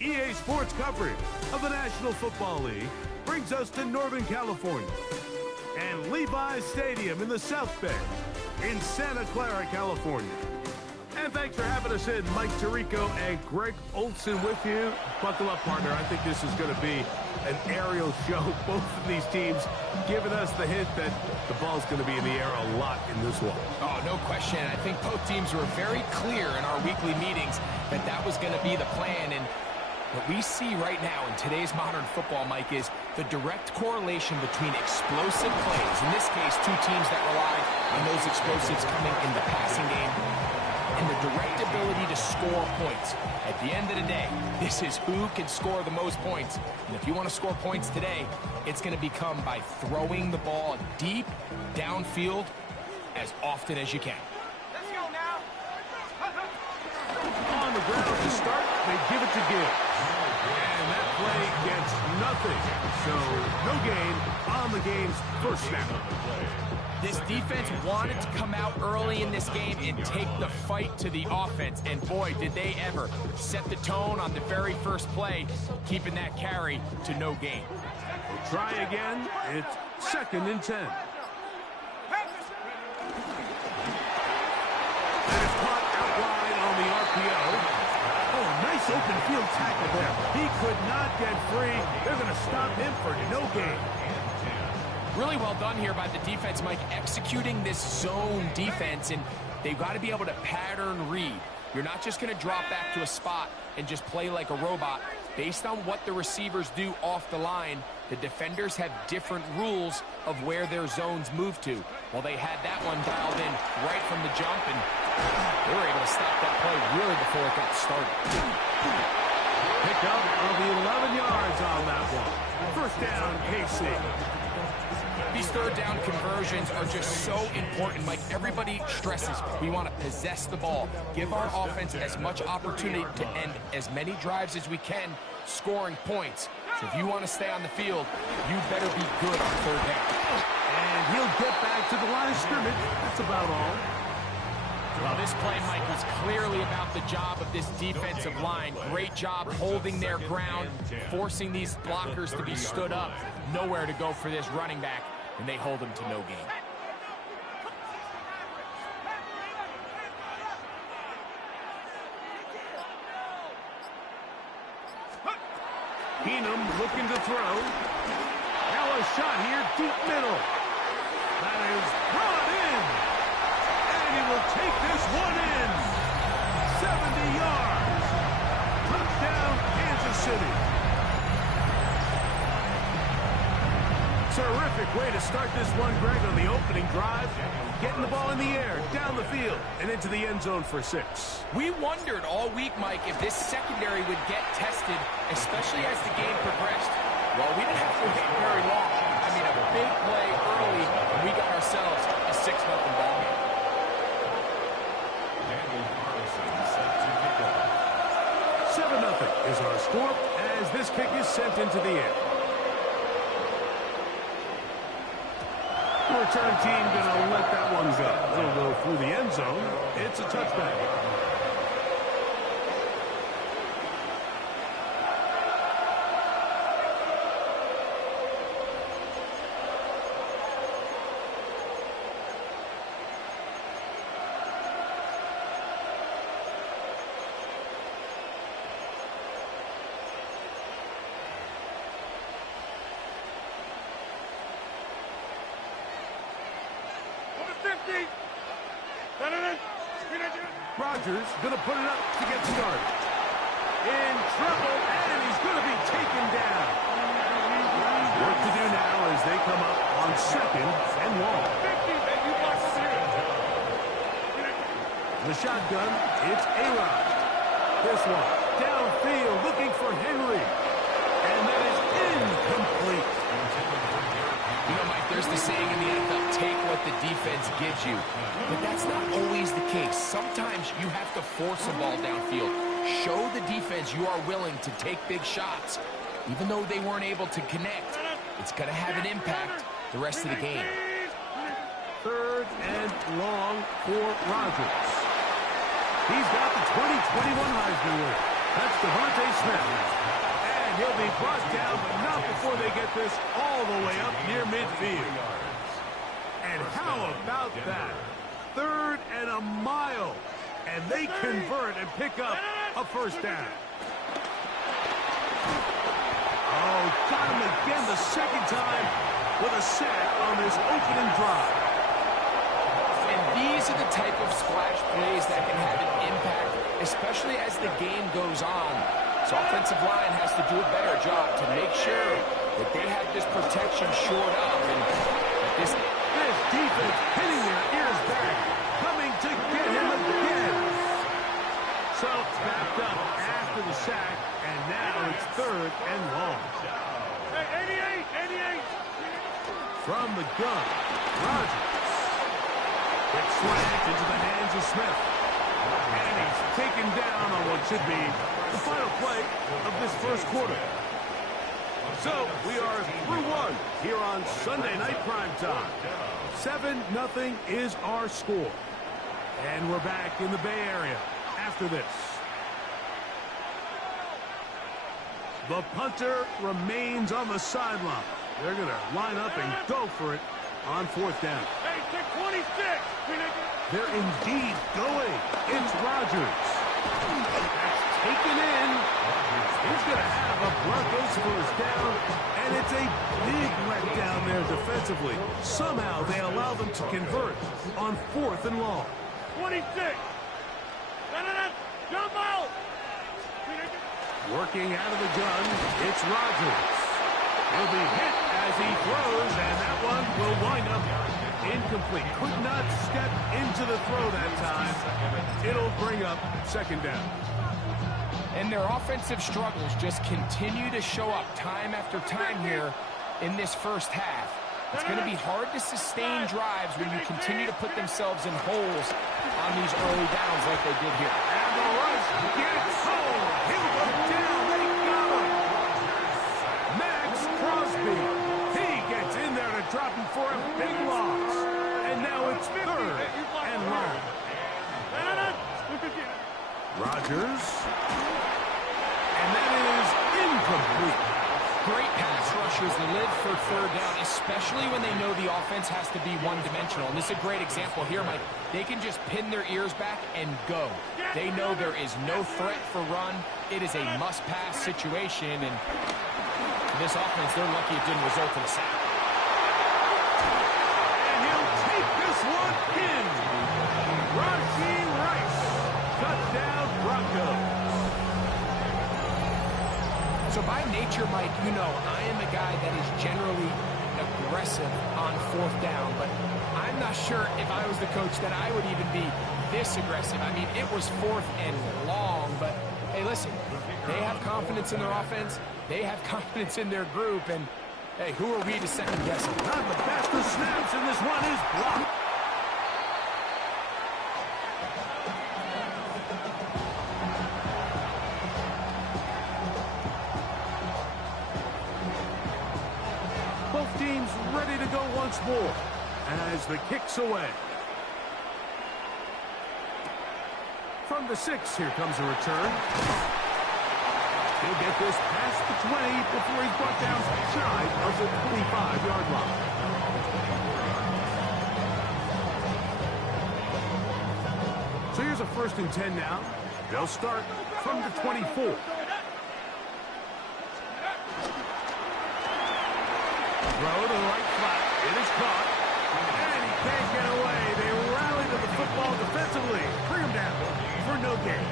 EA Sports coverage of the National Football League brings us to Northern California and Levi's Stadium in the South Bay in Santa Clara, California. And thanks for having us in, Mike Tirico and Greg Olson with you. Buckle up, partner. I think this is going to be an aerial show. Both of these teams giving us the hint that the ball's going to be in the air a lot in this one. Oh, no question. I think both teams were very clear in our weekly meetings that that was going to be the plan. And what we see right now in today's modern football, Mike, is the direct correlation between explosive plays. In this case, two teams that rely on those explosives coming in the passing game, and the direct ability to score points. At the end of the day, this is who can score the most points. And if you want to score points today, it's going to become by throwing the ball deep downfield as often as you can. Let's go now. On the ground to start, they give it to Gibbs. And that play gets nothing. So no gain on the game's first snap. This defense wanted to come out early in this game and take the fight to the offense. And boy, did they ever set the tone on the very first play, keeping that carry to no gain. We'll try again. It's 2nd and 10. That is caught out wide on the RPO. Oh, nice open field tackle there. He could not get free. They're going to stop him for no gain. Really well done here by the defense, Mike, executing this zone defense, and they've got to be able to pattern read. You're not just going to drop back to a spot and just play like a robot. Based on what the receivers do off the line, the defenders have different rules of where their zones move to. Well, they had that one dialed in right from the jump, and they were able to stop that play really before it got started. Pick up of the 11 yards on that one. First down, KC. These third down conversions are just so important, Mike. Everybody stresses we want to possess the ball, give our offense as much opportunity to end as many drives as we can, scoring points. So if you want to stay on the field, you better be good on third down. And he'll get back to the line of scrimmage. That's about all. Well, this play, Mike, was clearly about the job of this defensive line. Great job holding their ground, forcing these blockers to be stood up. Nowhere to go for this running back, and they hold him to no gain. Keenum looking to throw. Now a shot here, deep middle. That is brought in. And he will take this one in. 70 yards. Touchdown, Kansas City. Terrific way to start this one, Greg, on the opening drive. Getting the ball in the air, down the field, and into the end zone for 6. We wondered all week, Mike, if this secondary would get tested, especially as the game progressed. Well, we didn't have to wait very long. I mean, a big play early, and we got ourselves a 6-0 ball game. 7-0 is our score as this kick is sent into the air. Return team gonna let that one go. It'll go through the end zone. It's a touchback. Rodgers gonna put it up to get started. In trouble, and he's gonna be taken down. Work to do now as they come up on 2nd and long. The shotgun, it's A-Rod. This one, downfield, looking for Henry. And that is incomplete. You know, Mike, there's the saying in the NFL, take what the defense gives you. But that's not always the case. Sometimes you have to force a ball downfield. Show the defense you are willing to take big shots. Even though they weren't able to connect, it's going to have an impact the rest of the game. 3rd and long for Rodgers. He's got the 2021 Heisman winner. That's Devontae Smith. And he'll be brought down, but not before they get this all the way up near midfield. And how about that? 3rd and a mile. And they convert and pick up a first down. Oh, got him again the second time with a sack on this opening drive. And these are the type of splash plays that can have an impact, especially as the game goes on. So offensive line has to do a better job to make sure that they have this protection shored up. And this defense hitting their ears back, coming to get him again. So backed up after the sack, and now it's 3rd and long. Hey, 88. From the gun, Rodgers. Gets slammed into the hands of Smith. And he's taken down on what should be the final play of this first quarter. So we are through one here on Sunday Night Primetime. 7-0 is our score. And we're back in the Bay Area after this. The punter remains on the sideline. They're going to line up and go for it on 4th down. Hey, 26. They're indeed going. It's Rodgers. That's taken in. He's going to have a Broncos first down, and it's a big letdown there defensively. Somehow they allow them to convert on 4th and long. 26. Jump out. Working out of the gun, it's Rodgers. He'll be hit as he throws, and that one will wind up incomplete. Could not step into the throw that time. It'll bring up 2nd down. And their offensive struggles just continue to show up time after time here in this first half. It's going to be hard to sustain drives when you continue to put themselves in holes on these early downs like they did here. And the rush gets home. He'll go down. They got him. Max Crosby. He gets in there to drop him for a big loss. And now it's 3rd and long. Rodgers. And that is incomplete. Great pass rushers live for 3rd down, especially when they know the offense has to be one-dimensional. And this is a great example here, Mike. They can just pin their ears back and go. They know there is no threat for run. It is a must-pass situation, and this offense, they're lucky it didn't result in a sack. And he'll take this one in. Rashee Rice. Touchdown, Broncos. So by nature, Mike, you know, I am a guy that is generally aggressive on 4th down, but I'm not sure if I was the coach that I would even be this aggressive. I mean, it was 4th and long, but hey, listen, they have confidence in their offense, they have confidence in their group, and hey, who are we to second guess them? Not the best of snaps, and this one is blocked. Both teams ready to go once more as the kick's away. From the 6, here comes a return. He'll get this past the 20 before he's brought down shy of the 25-yard line. So here's a 1st and 10 now. They'll start from the 24. Throw to the right flat. It is caught. And he can't get away. They rally to the football defensively. Bring him down for no gain.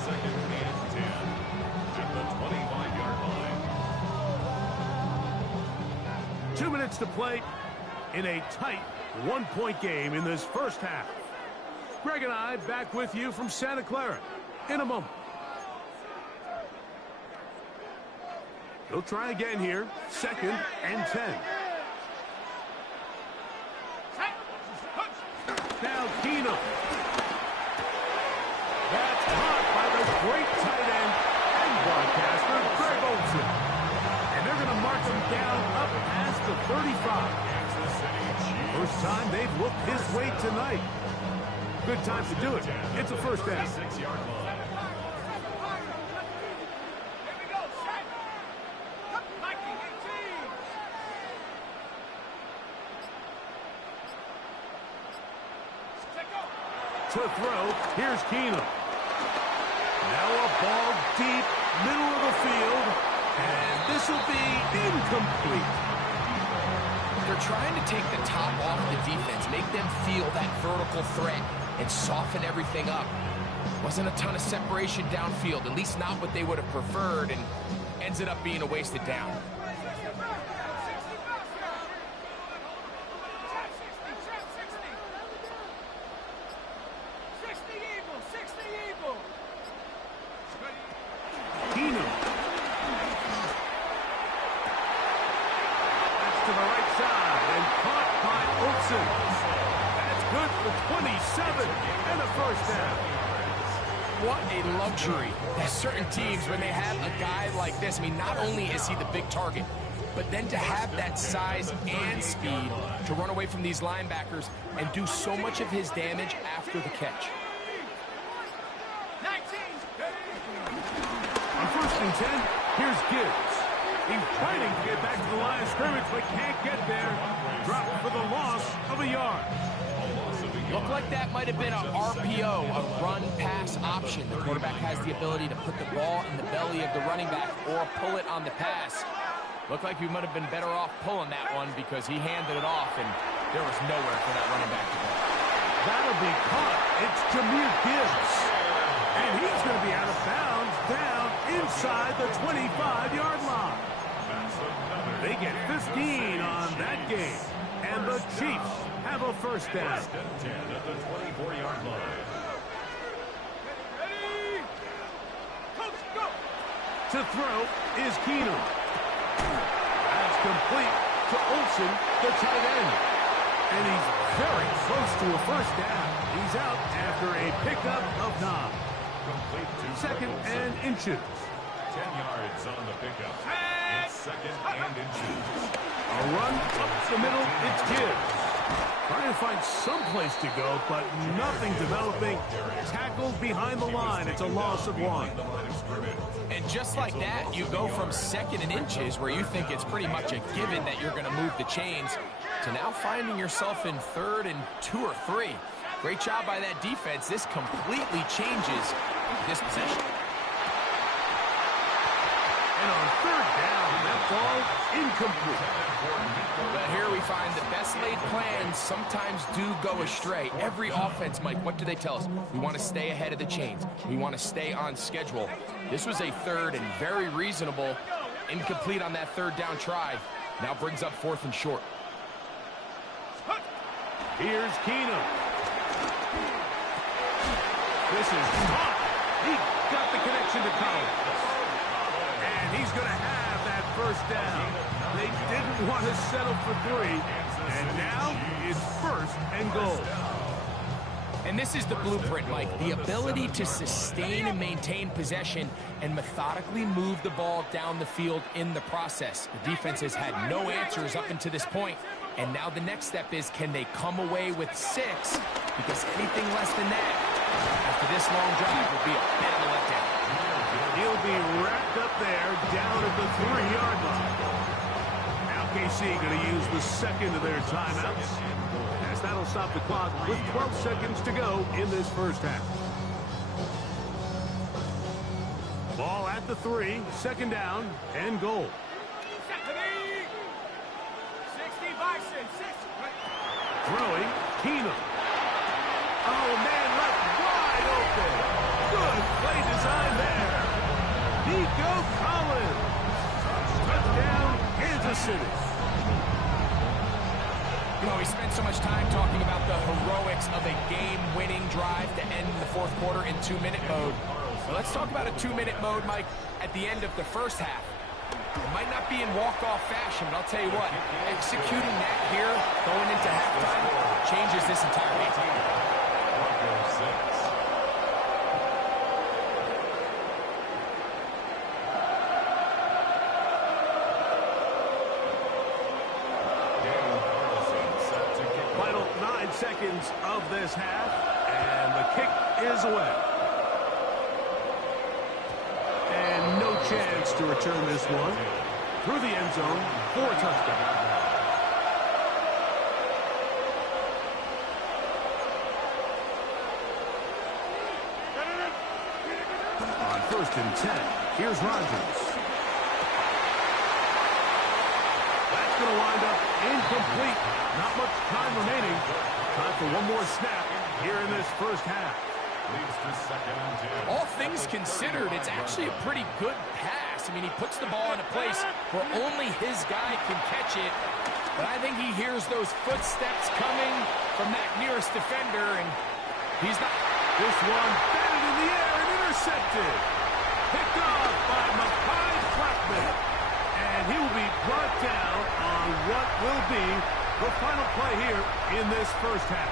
2nd and 10 at the 25-yard line. 2 minutes to play in a tight 1-point game in this first half. Greg and I back with you from Santa Clara in a moment. He'll try again here. 2nd and 10. Now Keenum. That's caught by the great tight end and broadcaster, Greg Olsen. And they're going to march him down up past the 35. First time they've looked his way tonight. Good time to do it. It's a first down. 6-yard line. To throw, here's Keenum. Now a ball deep, middle of the field, and this will be incomplete. They're trying to take the top off the defense, make them feel that vertical threat, and soften everything up. Wasn't a ton of separation downfield, at least not what they would have preferred, and ends up being a wasted down. Keenum. That's to the right side and caught by Olsen. That's good for 27 and a first down. What a luxury. There's certain teams, when they have a guy like this, I mean, not only is he the big target, but then to have that size and speed to run away from these linebackers and do so much of his damage after the catch. On 1st and 10, here's Gibbs. He's fighting to get back to the line of scrimmage, but can't get there. Dropped for the loss of a yard. Looked like that might have been a RPO, a run-pass option. The quarterback has the ability to put the ball in the belly of the running back or pull it on the pass. Looked like he might have been better off pulling that one because he handed it off, and there was nowhere for that running back to go. That'll be caught. It's Jahmyr Gibbs. And he's going to be out of bounds down inside the 25-yard line. They get 15 on that game. And the Chiefs have a first down. First and 10 at the 24-yard line. To throw is Keenum. That's complete to Olsen, the tight end. And he's very close to a first down. He's out after a pickup of 9. Complete to 2nd and inches. 10 yards on the pickup. It's 2nd and inches. A run up the middle, it's Gibbs. Trying to find some place to go, but nothing developing. Tackled behind the line. It's a loss of 1. And just like that, you go from 2nd and inches, where you think it's pretty much a given that you're going to move the chains, to now finding yourself in 3rd and 2 or 3. Great job by that defense. This completely changes this possession. And on 3rd down, that ball incomplete. But here we find the best laid plans sometimes do go astray. Every offense, Mike, what do they tell us? We want to stay ahead of the chains. We want to stay on schedule. This was a 3rd and very reasonable. Incomplete on that 3rd down try. Now brings up 4th and short. Here's Keenum. This is caught. He got the connection to Collins. And he's going to have that first down. They didn't want to settle for 3. And now it's 1st and goal. And this is the blueprint, Mike. The ability to sustain and maintain possession and methodically move the ball down the field in the process. The defense has had no answers up until this point. And now the next step is, can they come away with 6? Because anything less than that after this long drive will be a bit of a letdown. He'll be wrapped up there down at the 3-yard line. Now KC going to use the 2nd of their timeouts, as that'll stop the clock with 12 seconds to go in this first half. Ball at the 3, 2nd down and goal. Throwing, Keenum. Oh, man, left wide open. Good play design there. Nico Collins. Touchdown, Kansas City. You know, we spent so much time talking about the heroics of a game-winning drive to end the 4th quarter in 2-minute mode. So let's talk about a 2-minute mode, Mike, at the end of the first half. It might not be in walk-off fashion, but I'll tell you what, executing that here, going into halftime, changes this entire game. Final 9 seconds of this half, and the kick is away. And no chance to return this one through the end zone for a touchdown. first and 10. Here's Rodgers. That's going to wind up incomplete. Not much time remaining. Time for one more snap here in this first half. All things considered, it's actually a pretty good pass. I mean, he puts the ball in a place where only his guy can catch it. But I think he hears those footsteps coming from that nearest defender, and he's not. This one batted in the air and intercepted. Picked off by Mekhi Blackman. And he will be brought down on what will be the final play here in this first half.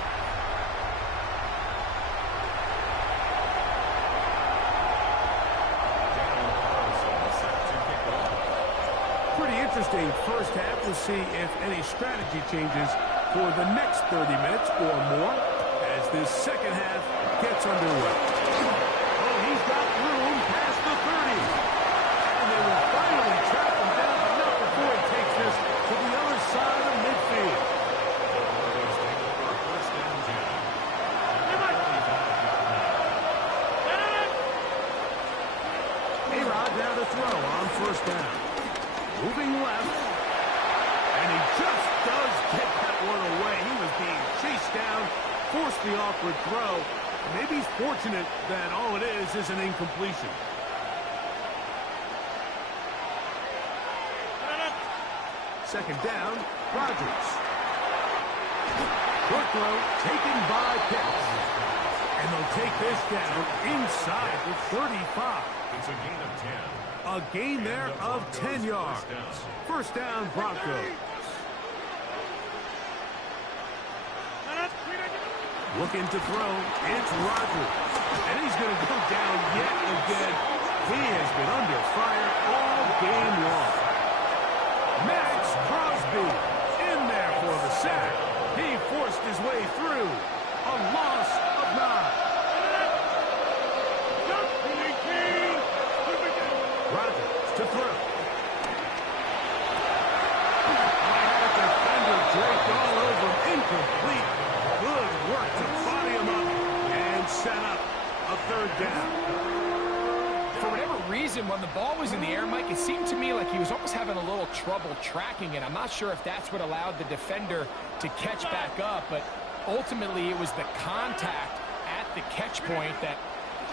Pretty interesting first half. We'll see if any strategy changes for the next 30 minutes or more as this second half gets underway. Oh, he's got room past the 30. And they will finally trap him down, but not before he takes this to the other side of midfield. A-Rod down to throw on first down. Moving left. And he just does get that one away. He was being chased down, forced the awkward throw. Maybe he's fortunate that all it is an incompletion. Second down, Rodgers. Short throw taken by Pitts. And they'll take this down inside the 35. It's a gain of 10. A gain there of 10 yards. First down, Broncos. Looking to throw, it's Rodgers. And he's going to go down yet again. He has been under fire all game long. Max Crosby in there for the sack. He forced his way through. A loss of 9. Rodgers to throw. That defender draped all over him. Incomplete. Good work to body him up and set up a third down. For whatever reason, when the ball was in the air, Mike, it seemed to me like he was almost having a little trouble tracking it. I'm not sure if that's what allowed the defender to catch back up, but ultimately it was the contact at the catch point that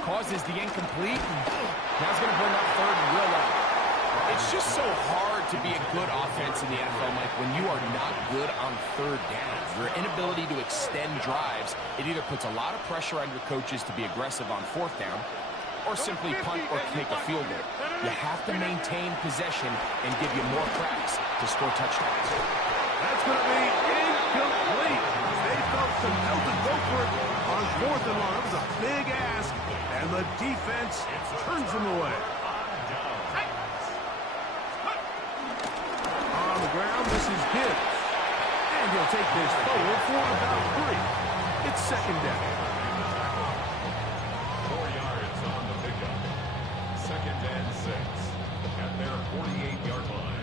causes the incomplete, and now it's going to bring up third and real low. It's just so hard to be a good offense in the NFL, Mike, when you are not good on third down. Your inability to extend drives, it either puts a lot of pressure on your coaches to be aggressive on fourth down or simply punt or take a field goal. You have to maintain possession and give you more cracks to score touchdowns. That's going to be incomplete. They felt compelled to go for it on fourth and long. It was a big ask, and the defense turns them away. On the ground, this is Gibbs. And he'll take this forward for about 3. It's second down. 4 yards on the pickup. Second and 6 at their 48-yard line.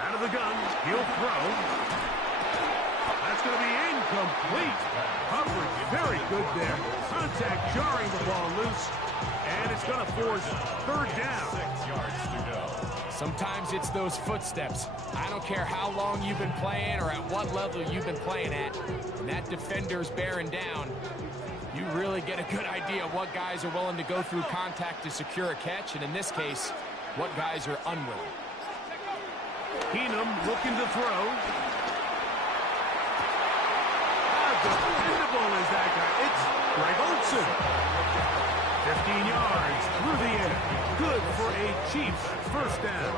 Out of the gun, he'll throw. That's going to be incomplete. Coverage very good there. Contact jarring the ball loose, and it's going to force third down. 6 yards to go. Sometimes it's those footsteps. I don't care how long you've been playing or at what level you've been playing at. When that defender's bearing down, you really get a good idea of what guys are willing to go through contact to secure a catch, and in this case, what guys are unwilling. Keenum looking to throw. How dependable is that guy? It's Greg Olsen. 15 yards through the air. Good for a Chiefs first down.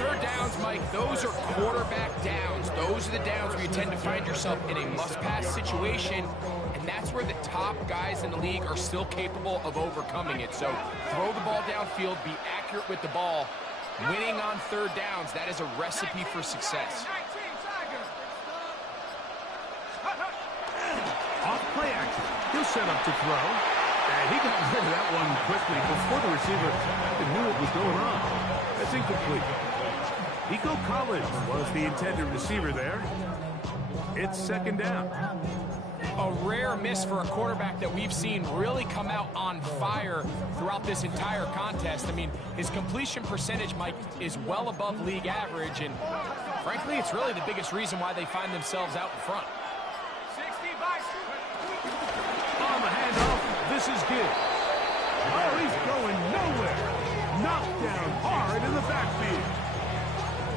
Third downs, Mike, those are quarterback downs. Those are the downs where you tend to find yourself in a must-pass situation, and that's where the top guys in the league are still capable of overcoming it. So throw the ball downfield, be accurate with the ball. Winning on third downs, that is a recipe for success. Off play action. He'll set up to throw. And he got rid of that one quickly before the receiver knew what was going on. That's incomplete. Nico Collins was the intended receiver there. It's second down. A rare miss for a quarterback that we've seen really come out on fire throughout this entire contest. I mean, his completion percentage, Mike, is well above league average, and frankly, it's really the biggest reason why they find themselves out in front. On the handoff, this is good. Oh, he's going nowhere. Knocked down hard in the backfield.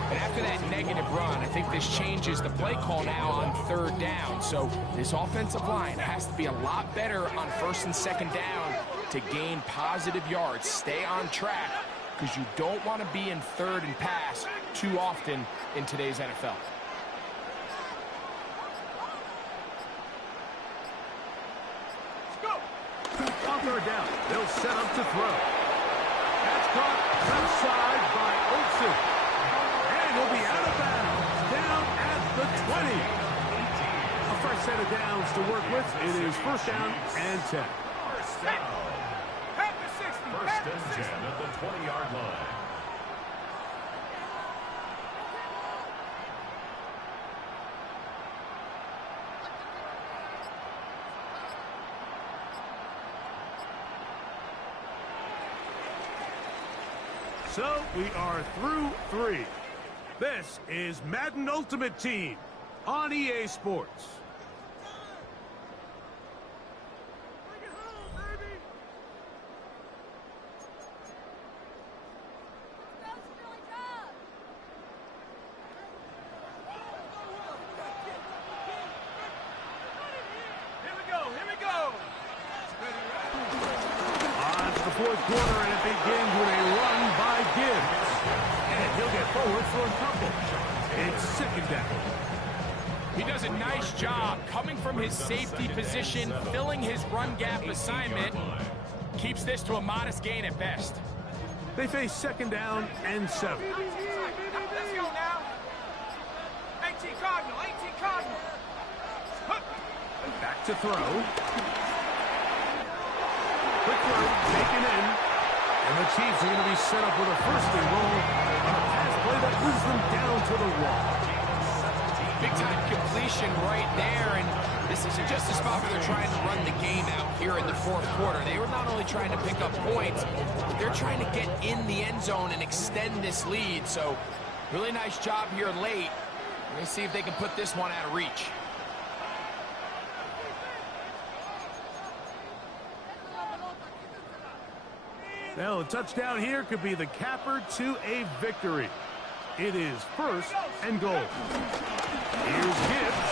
And after that negative run, I think this changes the play call now on third down. So this offensive line has to be a lot better on first and second down to gain positive yards. Stay on track, because you don't want to be in third and pass too often in today's NFL. On third down, they'll set up to throw. That's caught left side by Olsen. And he'll be out of bounds, down at the 20. A fresh set of downs to work with. It is first down and 10. First and 10 at the 20-yard line. So we are through 3. This is Madden Ultimate Team on EA Sports. Fourth quarter, and it begins with a run by Gibbs. And he'll get forward for a couple. It's second down. He does a nice job coming from his safety position, filling his run gap assignment. Keeps this to a modest gain at best. They face second down and 7. Let's go now. 18 Cardinal, 18 Cardinal. Back to throw. Quick throw, taken in. And the Chiefs are going to be set up with a first and goal on a pass play that moves them down to the wall. Big-time completion right there, and this isn't just a spot where they're trying to run the game out here in the fourth quarter. They were not only trying to pick up points, but they're trying to get in the end zone and extend this lead. So, really nice job here late. We're going to see if they can put this one out of reach. Now, a touchdown here could be the capper to a victory. It is first and goal. Here's Gibbs.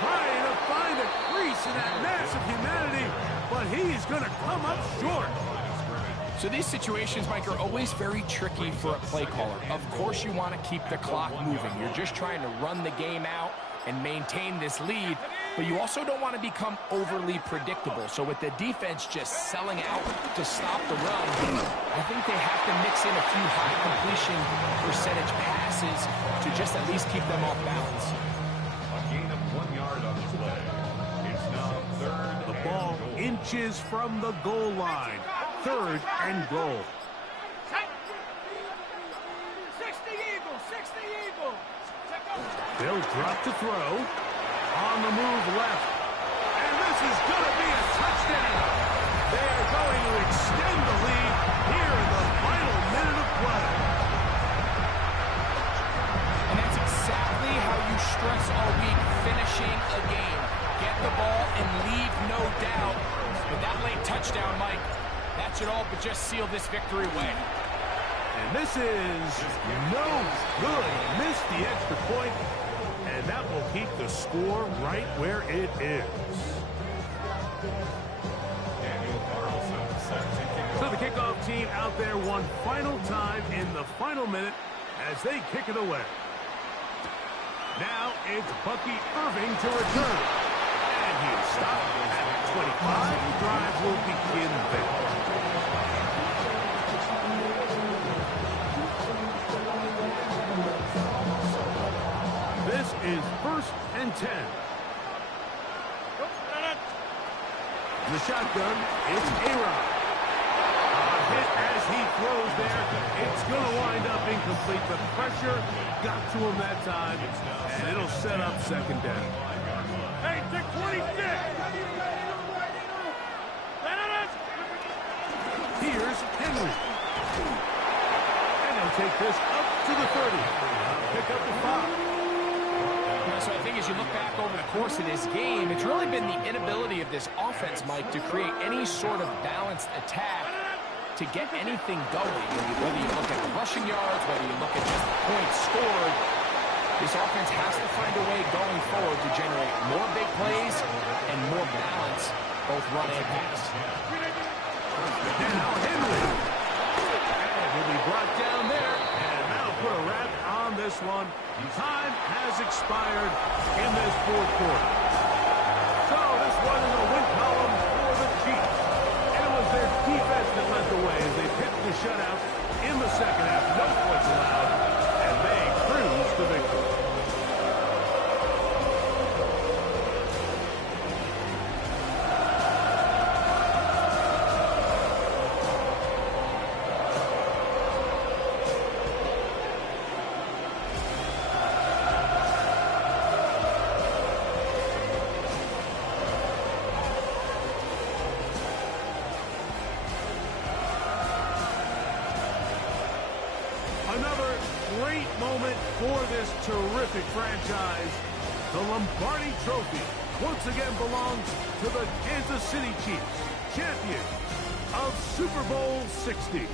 Trying to find a crease in that mass of humanity, but he's going to come up short. So these situations, Mike, are always very tricky for a play caller. Of course you want to keep the clock moving. You're just trying to run the game out and maintain this lead, but you also don't want to become overly predictable. So with the defense just selling out to stop the run, I think they have to mix in a few high completion percentage passes to just at least keep them off balance. A gain of 1 yard on the play. It's now third. The ball inches from the goal line. Third and goal. 60 Eagles, 60 Eagles. They'll drop to throw. On the move left. And this is going to be a touchdown. They're going to extend the lead here in the final minute of play. And that's exactly how you stress all week, finishing a game. Get the ball and leave no doubt. With that late touchdown, Mike, that should all but just seal this victory away. And this is no good. Missed the extra point. And that will keep the score right where it is. So the kickoff team out there one final time in the final minute as they kick it away. Now it's Bucky Irving to return. And he'll stop at 25. The drive will begin there. This is first and 10. The shotgun, it's A-Rod. Hit as he throws there. It's going to wind up incomplete. The pressure got to him that time, and it'll set up second down. Hey, take 26. Here's Henry. And he'll take this up to the 30. Pick up the 5. So I think as you look back over the course of this game, it's really been the inability of this offense, Mike, to create any sort of balanced attack to get anything going. Whether you look at the rushing yards, whether you look at just the points scored, this offense has to find a way going forward to generate more big plays and more balance, both run and pass. Now Henry. And he'll be brought down there, and that'll put a wrap on this one. Time has expired in this fourth quarter. So this one in the win column for the Chiefs. And it was their defense that led the way as they picked the shutout in the second half. No points allowed, and they cruise to victory. Another great moment for this terrific franchise. The Lombardi Trophy once again belongs to the Kansas City Chiefs, champions of Super Bowl 60.